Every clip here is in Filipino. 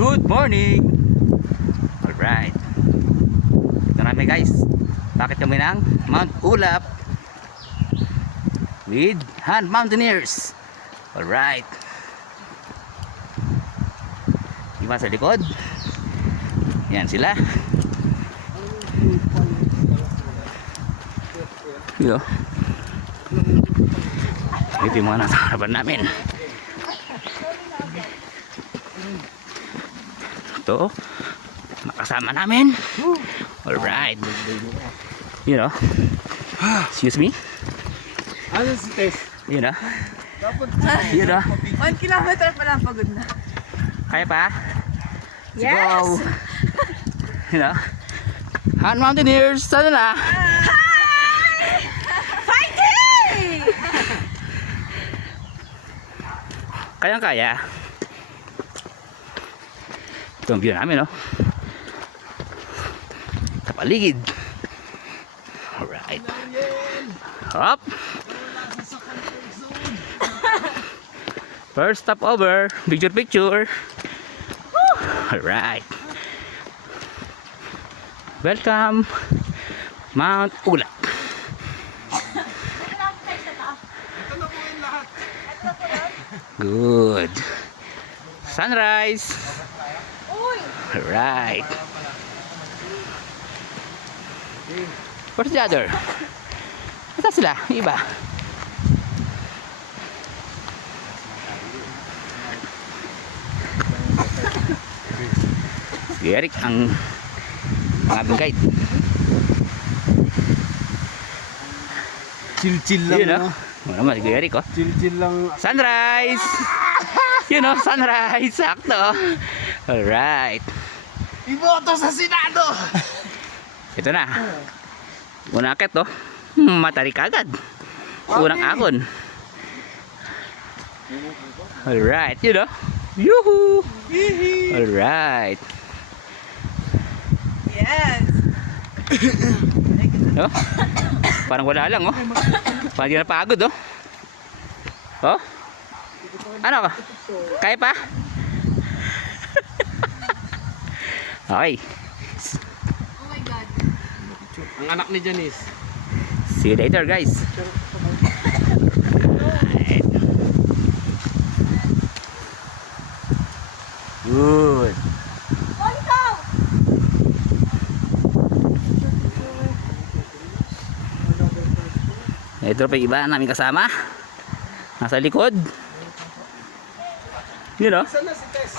Good morning! Alright. Ito na kami guys. Bakit kami ng Mount Ulap with hand mountaineers. Alright. Iba sa likod. Yan sila. Yo. Ito yung mga nasa harapan namin. Ito makasama namin. Alright. You know, excuse me. Ano si Tess? You know, You know? 1 kilometer pa lang, pagod na. kaya pa? Let's Yes! go. You know, hand mountaineers, sana na. Fighting! Kayang-kaya. Ito ang view namin, no? Sa paligid. Alright. Up. First stop over. Picture. Alright. Welcome Mount Ulap. Good. Sunrise. Alright. Where's the other? Asa sila? Yung iba. Si Eric ang mga guide. Chill lang, Yun, no? no? Ano naman, si Eric, oh. Chill lang. Sunrise! You know, sunrise. Sakto. Alright. Iboto sa Senado! Ito na. Unang akit, oh. Matarik agad. Unang akon. Alright, you know. Yuhu! Alright. Yes! No? Parang wala lang, oh. Parang di na pagod, oh. Oh? Ano ka? Kaya pa? Okay. Oh my God. Ang anak ni Janice. See you later, guys. Alright. Good. Ito pa yung iba namin kasama. Nasa likod. Yun, know? Saan na si Tess?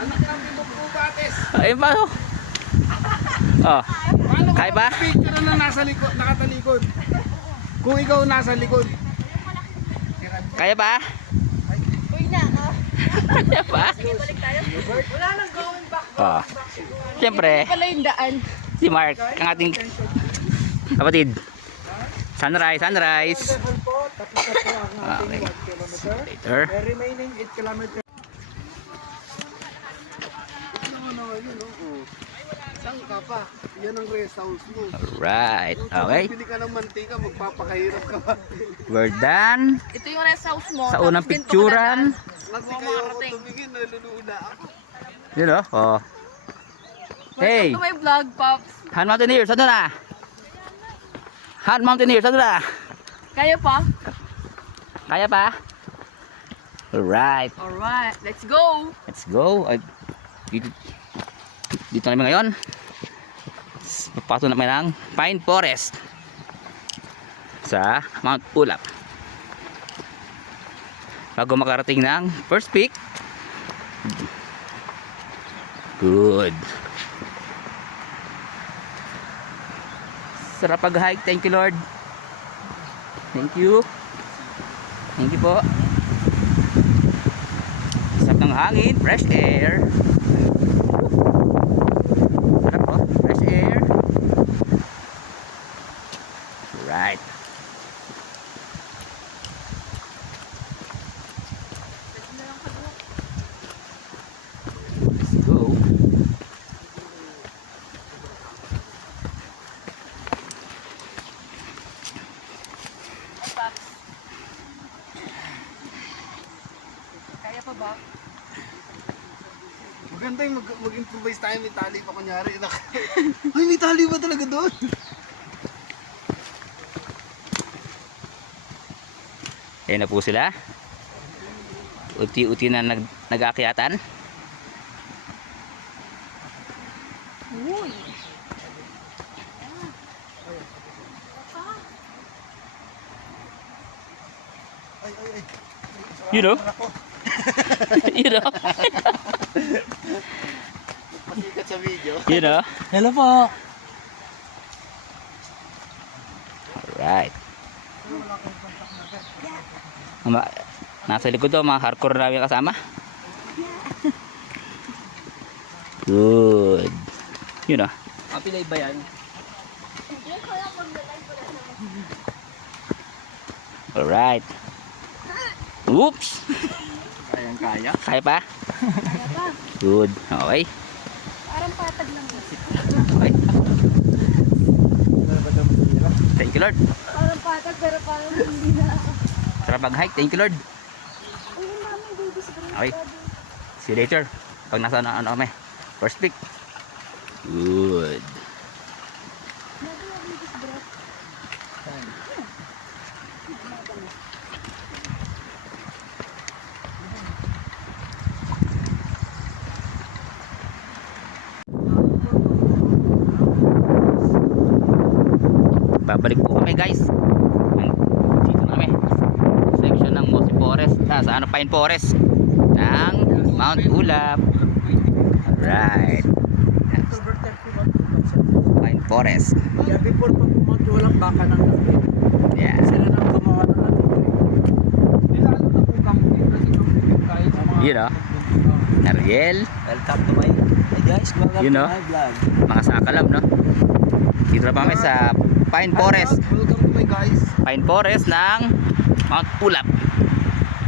Anak ng Binububates. Ayun pa, oh. Oh. Paano Kaya ba? picture na nasa likod, nakatalikod? Kung ikaw nasa likod. Kaya pa? Uy na, oh. Kaya pa? Balik tayo. Wala nang going back. Oh. Siyempre, Pala yung daan. si Mark, ang ating kapatid. Sunrise. Level po, tapos na po ang Okay. ating 1 kilometer. Later. The remaining 8 kilometers. Saan ka pa? Yan ang rest house mo. Alright. Okay. Pili ka ng mantika, magpapakahirap ka pa. We're done. Ito yung rest house mo. Sa unang picturean. Kasi kayo ako tumingin, naluluda ako. Yun, oh. Oh. Hey. Welcome to my vlog, Pops. Hand mountaineers, ano na? Hand mountaineers, ano na? Kaya pa? Kaya pa? Alright. Alright, let's go. Let's go. Dito namin ngayon. Papasok namin ng Pine Forest sa Mount Ulap. Bago makarating ng first peak. Good. Sarap pag-hike. Thank you, Lord. Thank you. Thank you po. Sarap ng hangin. Fresh air. Sarap po. Fresh air. Right. Let's go. Kaya pa ba? Maganda yung mag-improvise tayo, may tali pa kunyari. Ay, may tali ba talaga doon? Ayan na po sila. Uti-uti na nag-aakyatan. Uy. You know? You know? Pasikat sa video. You know? Hello po. Alright. Nasa likod daw, mga hardcore na namin kasama. Good. You know? Kapilay ba yan? Alright. Oops! Kayang kaya. Kaya pa? Kaya pa. Good. Okay. Parang patag lang. Okay. Thank you, Lord. Parang patag pero parang hindi na. Sarap mag-hike. Thank you, Lord. Uy, mami, babies break. Okay. See you later. Pag nasa ano kami. First pick. Good. Babies break. Babalik po kami, guys. Dito na kami. Section ng Mossy Forest. Sa ano, Pine Forest. Ng Mount Ulap. Alright. October 31. Pine Forest. Yeah, before pa pumunta walang baka ng kape. Yeah. Sila nang gumawa ng ating. Nilalo na po kami kasi kami kahit sa mga You know? Nariel. Welcome to my hey guys, welcome You know? to my vlog. Mga sakalam, no? Dito na pa kami sa Pine Forest. Welcome to my guys. Pine Forest ng Mount Ulap.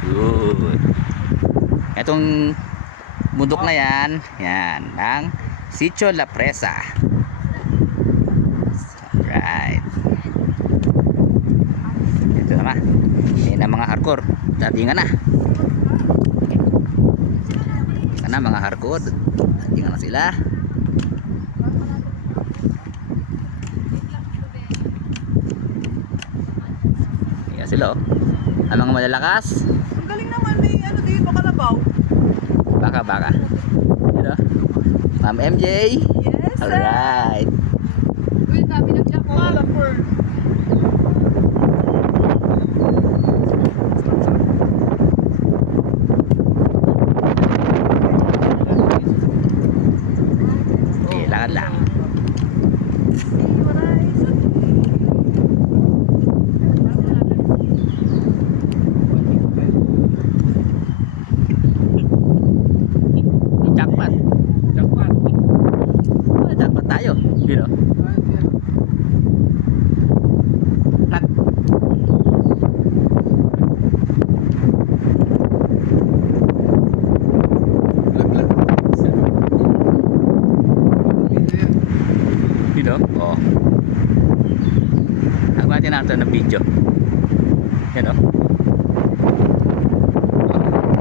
Good. Itong bundok na yan, ng Sitio La Presa. Right. Ito naman. Yan ang mga hardcore. Datingan na. Yan na mga hardcore. Datingan na sila. Yan sila, oh. Ang mga malalakas. Ang galing naman ni ano dito Kalabaw. Baka. You know? Ma'am MJ. Yes. Alright. Uy, dami ng jack. Malapur. Okay, lakad lang. Jackpot. Jackpot tayo. You know? Cut. You know? Oh. Nagbatin natin ng video. You know? Alright.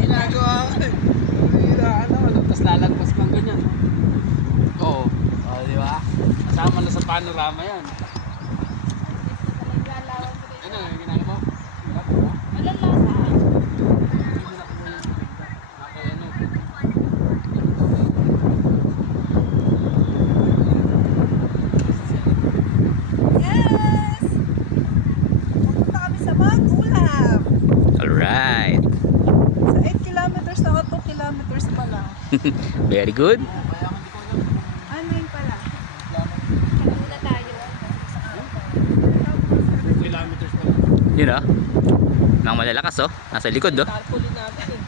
Ginagawa ko eh. Hiraan naman. Tapos lalagpas kang ganyan. Oo. Oh, di ba? Kasama na sa panorama yan. Ano yung ginagawa mo? Walang lasa. Okay, ano? Yes! Pupunta kami sa Mount Ulap. Alright. Sa 8 kilometers na 2 kilometers pa lang. Very good. Ano yun pala? Kaya muna tayo. Yun oh. Mga malalakas oh. Nasa likod oh. Tarpaulin natin eh.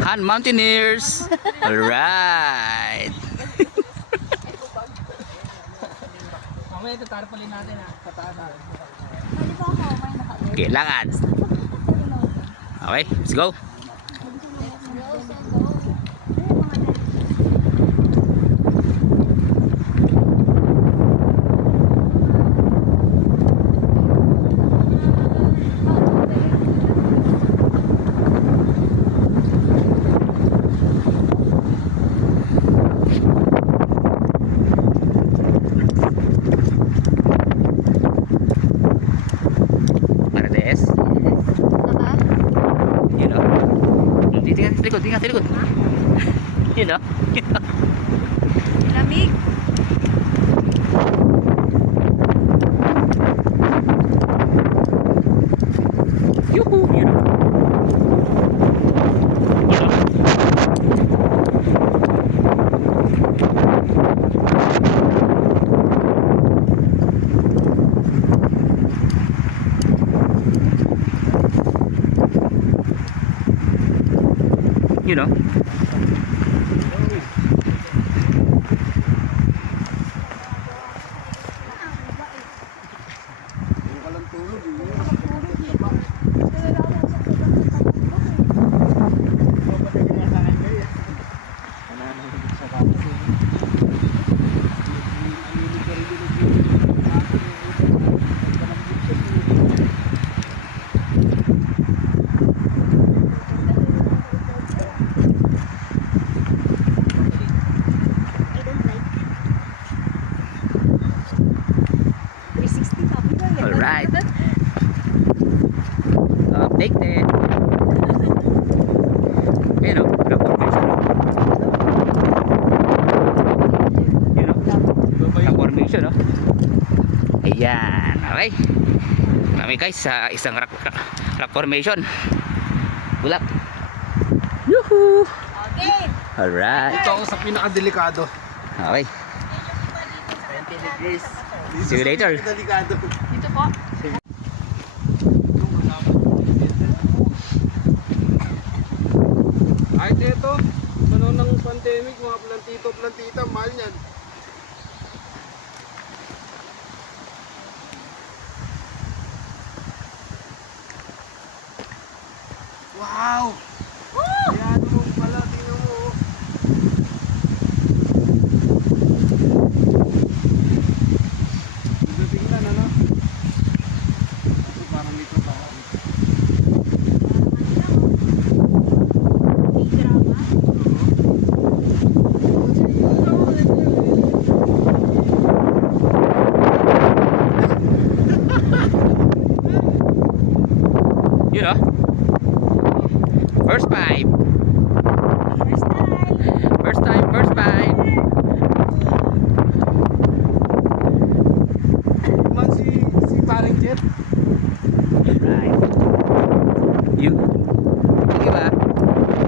Han Mountaineers. Alright. Mamaya ito tarpaulin natin ha. Sa taas. Pwede ba ako? May naka-work. Kailangan. Okay, let's go. Martes. Yun o. Tingnan sa likod, tingnan sa likod. Yun o. Lamig. Yuhu! Yun o. Yun o. Yun o. Walang tulog eh. Alright. Updated. Ayun o. Yun o. Ang formation o. Ayan. Okay. Kami guys sa isang rock formation. Ulap. Yuhu! Okay. Alright. Ito ako sa pinakadelikado. Okay. 20 degrees. See you later. Delikado. Dito po. Kahit ito, panahon ng pandemic, mga plantita, mahal yan. Wow! Ayan mo pala, tingnan mo. Oh. Dito tingnan, ano? Ito parang dito pa. Yun o. First five. First time. Man si paring Jet. Alright. Yung iba,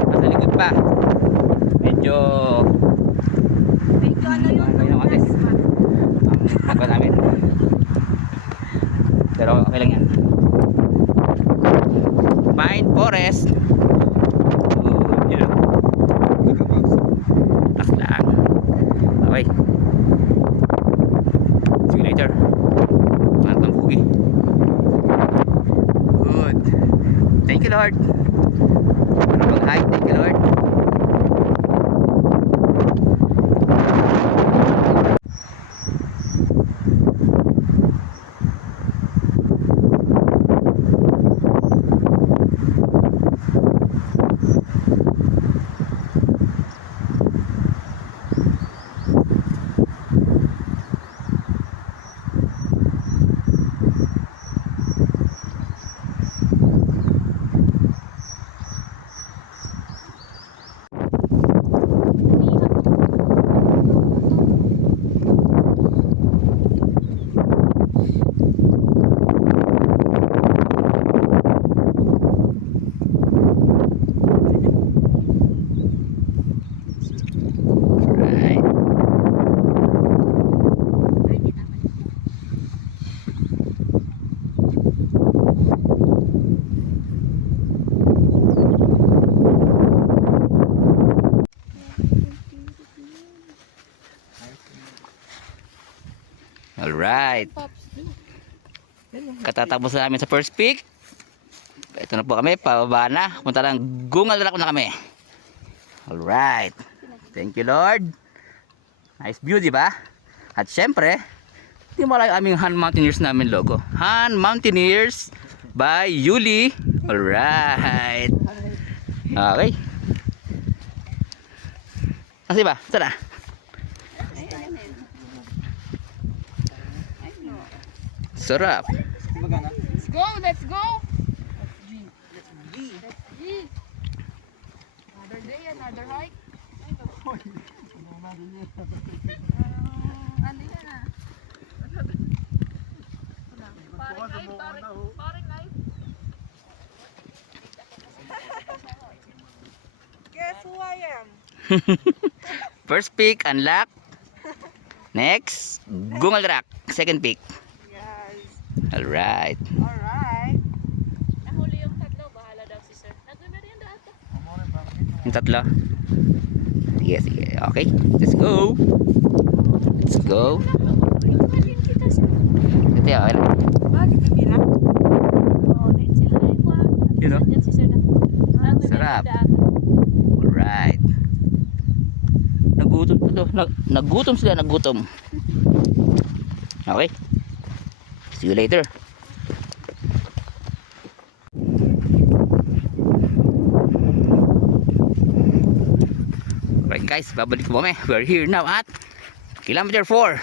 nasa likod pa. Medyo Medyo ano yung Ayun, konti. ang ako namin. Pero okay lang yan. Pine Forest. Yun o. Relax lang. Okay. See you later. Pangat ng bugi. Good. Thank you Lord. Ano mag-hike? Thank you Lord. Alright. Katatapos na namin sa first peak. Ito na po kami, pababa na. Punta ng Gungal Rock na kami. Alright. Thank you, Lord. Nice view, di ba? At syempre, di malayo aming Han Mountaineers namin logo. Han Mountaineers by Yuli. Alright. Okay. Kasi ba? Tara. Sarap. Let's go, let's go. Another day, another hike. Ano yan ah? Paring life. Guess who I am? First peak, unlock. Next, Gungal Rock. Second peak. Yes. Alright. Alright. Nahuli yung tatlo, bahala daw si sir. Nagmerienda ata. Yung tatlo. Sige, sige. Okay. Let's go. Let's go. Ikumalin kita sir. Ito yun. Okay lang. Bakit tumira? Oo, dahil sila na yung kwa. Yun o. Yan si sir na. Sarap. Alright. Nagutom ito. Nagutom sila. Nagutom. Okay. See you later. Alright guys, babalik po kami. We're here now at kilometer 4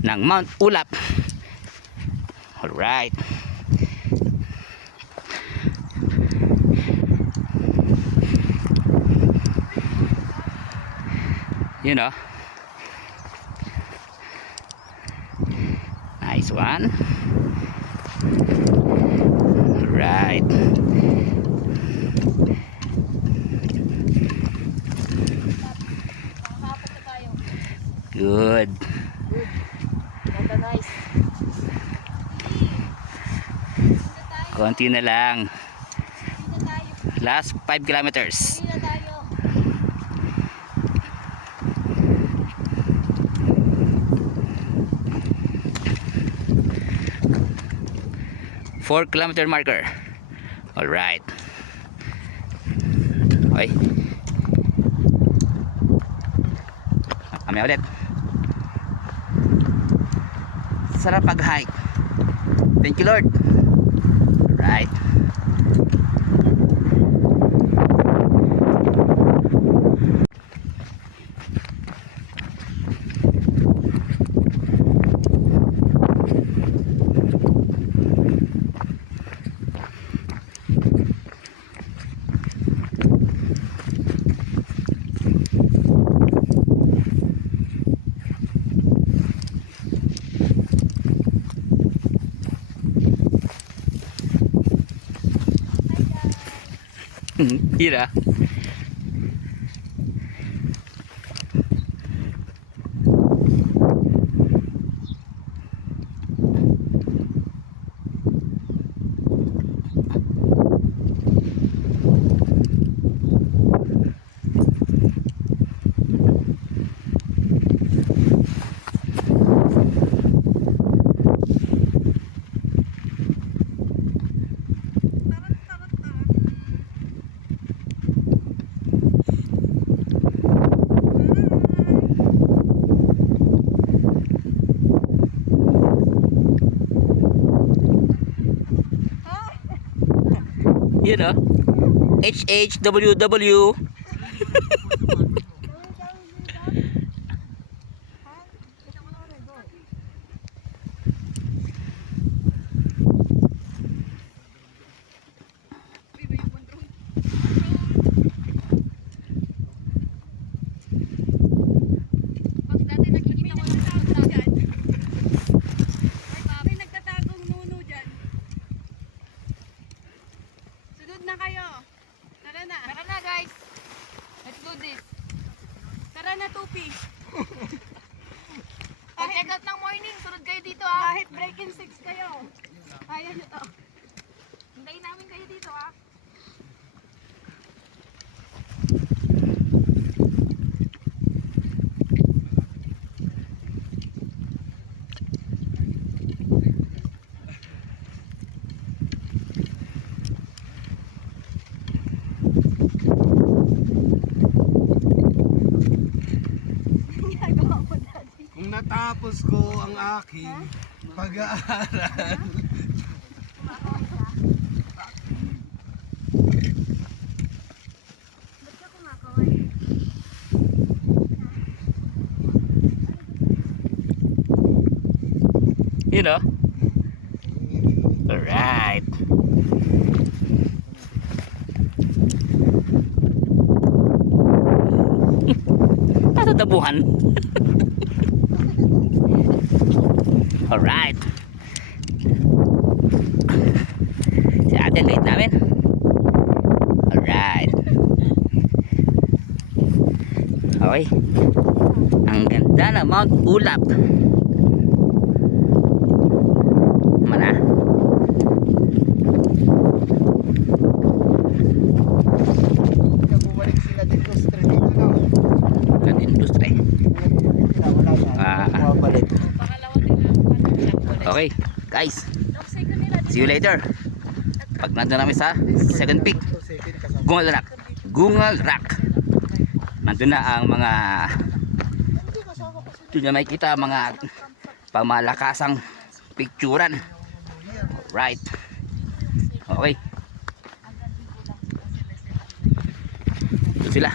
ng Mount Ulap. Alright. You know. Nice one. Alright. Makakapot na tayo. Good. Ganda nice. Konti na lang. Dito tayo. Last 5 kilometers. Dito tayo. 4 kilometer marker. Alright. Okay. Kami ulit. Sarap pag-hike. Thank you, Lord. Alright. Tira. You know, HHWW. May nagtatagong nuno dyan. Sunod na kayo. Tara na. Tara na guys. Let's do this. Tara na, Tupi. Pag-check out ng morning, sunod kayo dito ah. Kahit break in 6 kayo. Kaya nyo to. Hintayin namin kayo dito ah. Tinapos ko ang aking pag-aaral. Ba't ka kumakaway? You know? Alright. Natatabuhan. Alright. Si ate ang late namin. Alright. Okay. Ang ganda ng Mount Ulap. Mana? Bumalik sila dito street dito na. Gat industry. Wala na. Bumabalik. Pangalawa nila ang ulit. Okay, guys. Ang second nila, See you later. Pag nandun namin sa second peak, Gungal Rock. Gungal Rock. Nandun na ang mga doon na makikita mga pamalakasang picturan. Right. Okay. Ito sila.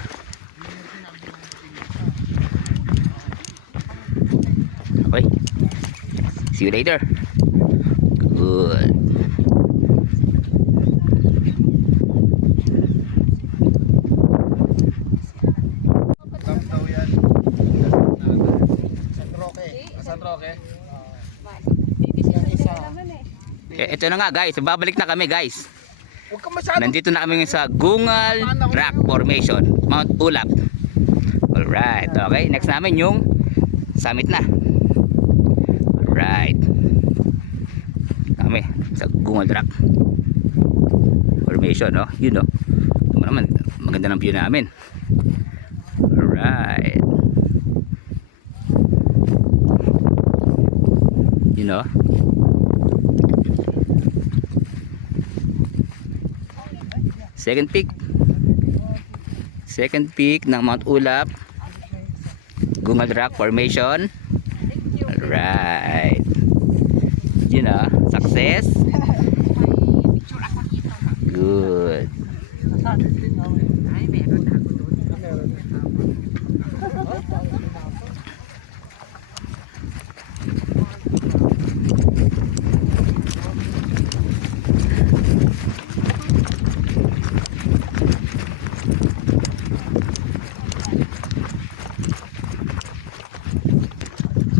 Okay. See you later. Good. Camp daw yan. San Roque. San Roque? Ito na nga guys, babalik na kami guys. Huwag ka masyado. Nandito na kami sa Gungal Rock Formation, Mount Ulap. Alright, okay. Next namin yung summit na. Alright. Kami sa Gungal Rock Formation, no? Yun, no? Ito naman, maganda ng view namin. Alright. You know? Second peak ng Mount Ulap, Gungal Rock Formation. Alright. You know, success. Good.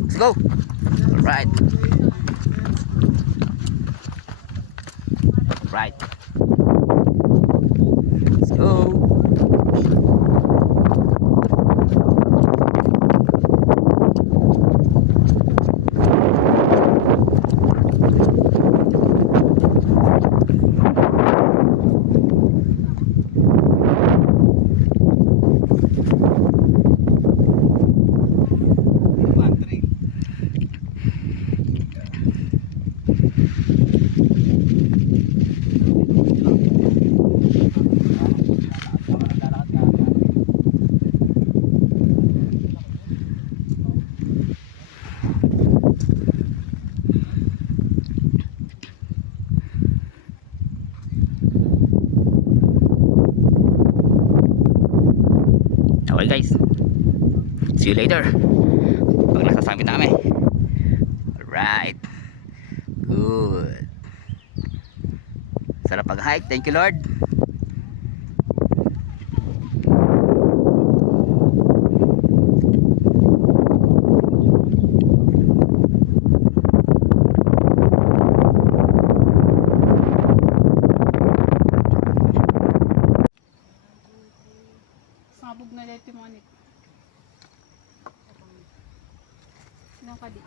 Let's go. Alright. Right. Let's go. Okay guys, see you later pag nasa summit na kami. Alright, good. Sarap pag hike, thank you Lord. Sabog na dito mo nito. Nang kadi.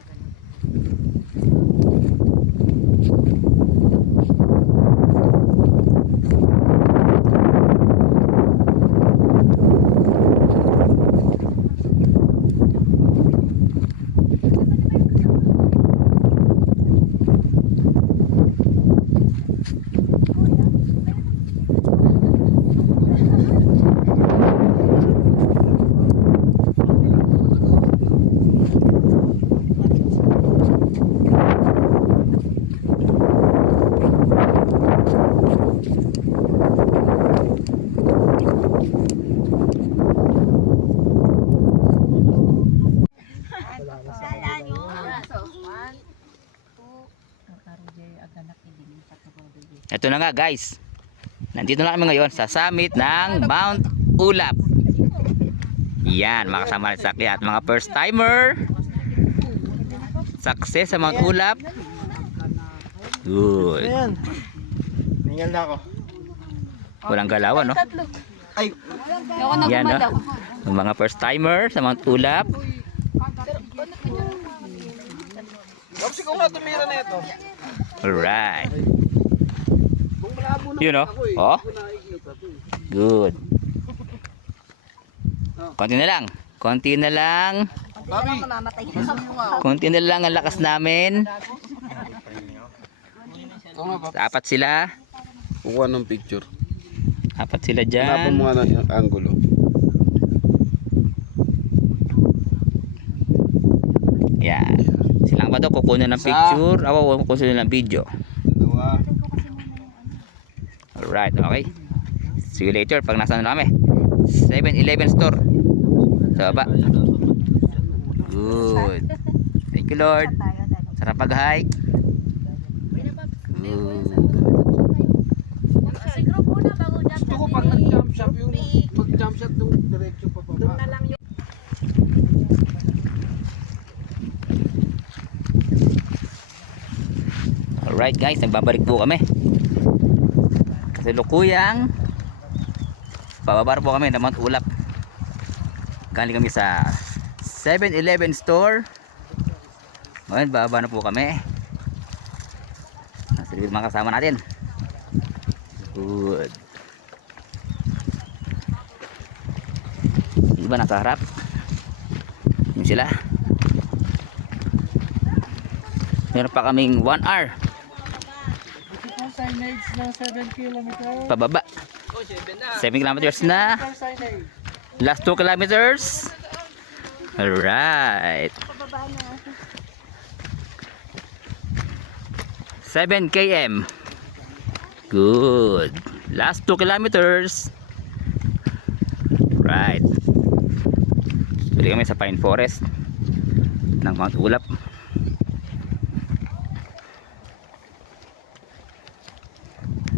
Ito na nga guys. Nandito na kami ngayon sa summit ng Mount Ulap. Yan, makasama natin sa akyat. Mga first timer. Success sa Mount Ulap. Good. Ayan. Ningal na ako. Walang galawan, no? Ay, Yan, no? Yung mga first timer sa Mount Ulap. tapos ikaw nga tumira na ito. Alright. Yun, no? Oh. Good. Konti na lang. Konti na lang. Bobby, Konti na lang ang lakas namin. Apat sila. kukuha ng picture. Apat sila Hanapan mo dyan. nga ng angulo. Yan. Silang ba daw kukunin ng picture? Ako kukunin ng video. Dalawa. Alright, okay. See you later pag nasa na kami. 7-Eleven store. Sa baba. Good. Thank you Lord. Sarap pag-hike. Good. Si group muna bago dyan. Gusto ko pag nag-jump shot yung mag-jump shot yung diretso pa baba. Alright guys, nagbabalik po kami. Kasi lukuyang pababar po kami ng Mount Ulap. Galing kami sa 7-Eleven store. Ngayon, bababa na po kami. Nasa likod mga kasama natin. Good. Iba nasa harap. Yun sila. Meron pa kaming 1 hour Signage ng 7 kilometers. pababa. 7 kilometers na. Last 2 kilometers. Alright. 7 km. Good. Last 2 kilometers. Right. Balik kami sa Pine Forest ng Mount Ulap.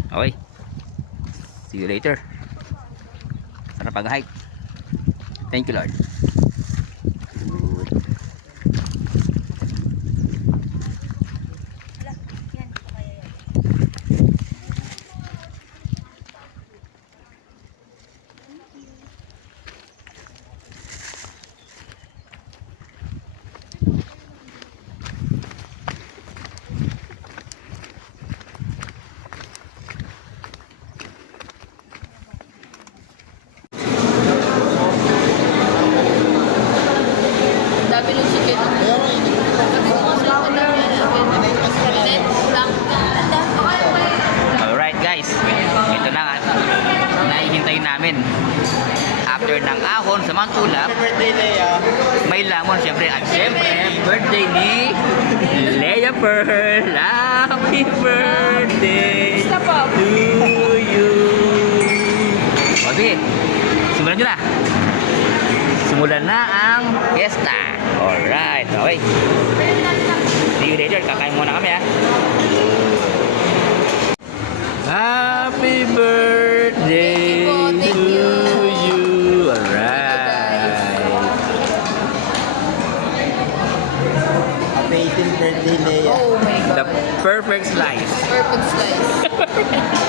Okay. See you later. Sarap pag-hike. Thank you Lord. Dami ng chicken. Alright guys, ito na nga naihintay namin. After ng ahon sa Mount Ulap, may lamon syempre. At syempre, birthday ni Leia Pearl. Happy birthday to you. O sige, simulan nyo na. Simulan na ang fiesta. Alright, okay. See you later. Kakain muna kami ha. Happy birthday Thank to you. you. Alright. Happy 18th birthday, Leia. Oh my The god. perfect slice. Perfect slice.